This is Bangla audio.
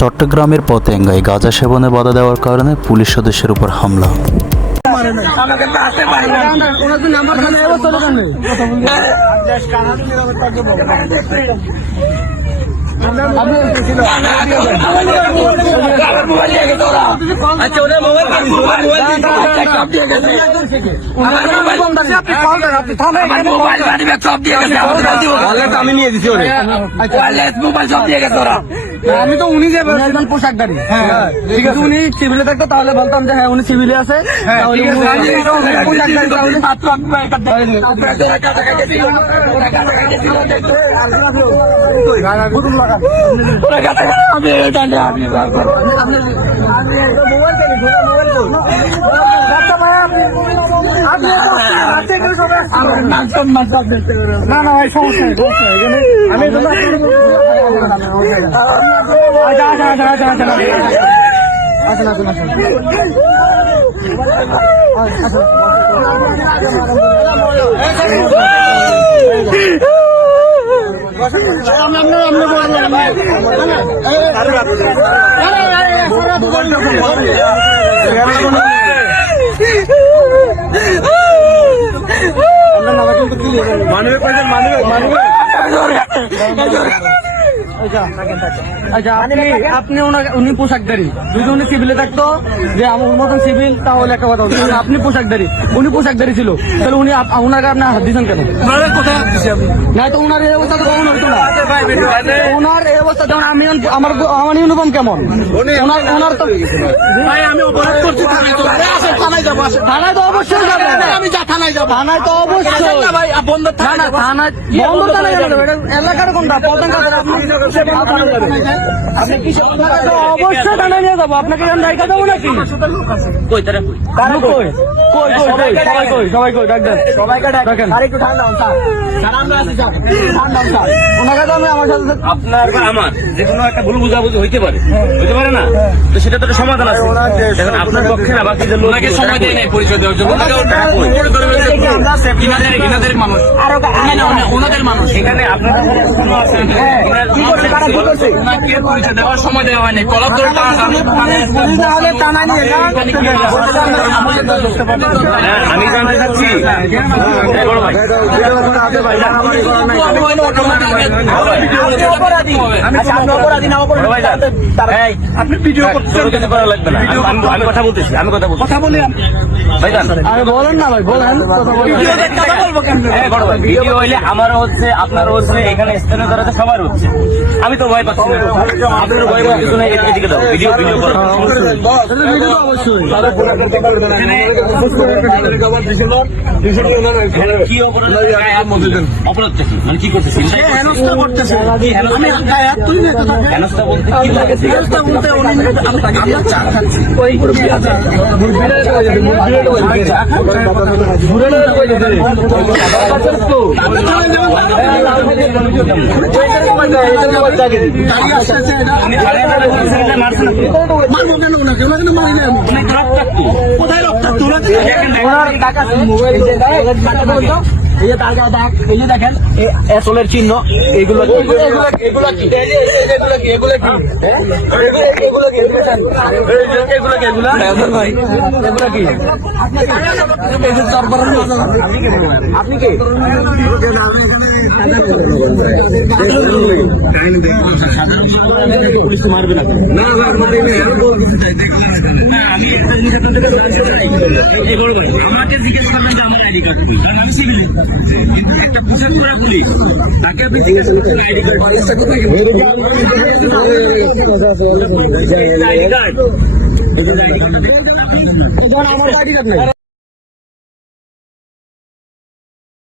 চট্টগ্রামের পতেঙ্গায় গাঁজা সেবনে বাধা দেওয়ার কারণে পুলিশ সদস্যের উপর হামলা। আমি নিয়ে দিচ্ছি আমি তো উনি যে পোশাকদারি, ঠিক আছে, উনি সিভিলে থাকতো তাহলে বলতাম যে হ্যাঁ উনি সিভিলে আছে। না না ভাই সমস্যা নেই, আমি আচ্ছা আপনি উনি পোশাকদারি, যদি উনি সিভিলে থাকতো যে আমার মতন সিভিল তাহলে একটা কথা, আপনি পোশাকদারি, উনি পোশাকদারি ছিল, তাহলে উনি ওনাকে আপনি হাত দিচ্ছেন কেন? না তো ওনার এই অবস্থা তো কখন হতো না, ওনার এই অবস্থা যেমন আমি আমার ইউনিফর্ম কেমন, ওনার তো আমি অপরাধ করছি, থানায় তো অবশ্যই যাবো, আমি থানায় যাবো, থানায় তো অবশ্যই বন্ধ, থানায় বন্ধ, থানায় এলাকার কোনটা পতেঙ্গা, অবশ্যই থানায় নিয়ে যাবো, আপনাকে জায়গা দেবো নাকি? সবাই কই ডাক্তার, ওনাকে তো আমি আমার সাথে আপনার বা আমার যে কোনো একটা ভুল বুঝাবুঝি হইতে পারে না, তো সেটা তো একটা সমাধান আছে। দেখেন আপনার পক্ষে না বাকি যে লোককে সময় দেয় নাই পরিচয় দেওয়ার জন্য, ইনাদের মানুষ ওনাদের মানুষ এখানে আপনাদের পরিচয় দেওয়ার সময় দেওয়া হয়নি, কলম ধরে আমি জানতে চাচ্ছি আপনি ভিডিও করা লাগবে না, আমি কথা বলতেছি, আমি কথা বলি ভাই বলেন না ভাই, বলেন ভিডিও হইলে আমারও হচ্ছে, আপনারও হচ্ছে, এখানে স্থানীয় যারা আছে সবার হচ্ছে, আমি তো ভয় পাচ্ছি না, আপনার ভয় পাচ্ছি না, এদিকে দাও ভিডিও করো কি অপরাধ মানে কি করতেছি, হেনস্থা বলতে কি লাগে, কোথায় এই যে তার গায়ে দাগ, এই যে দেখেন এসলের চিহ্ন, এগুলো আপনি কে? পুলিশ মারবে না, আমাকে জিজ্ঞেস করবেন যে আমার আইডি কার্ড, আমি সিভিল, কিন্তু একটা পোশাক পরা পুলিশ, তাকে আপনি জিজ্ঞেস করছেন আইডি কার্ড, আমার আইডি কার্ড নাই।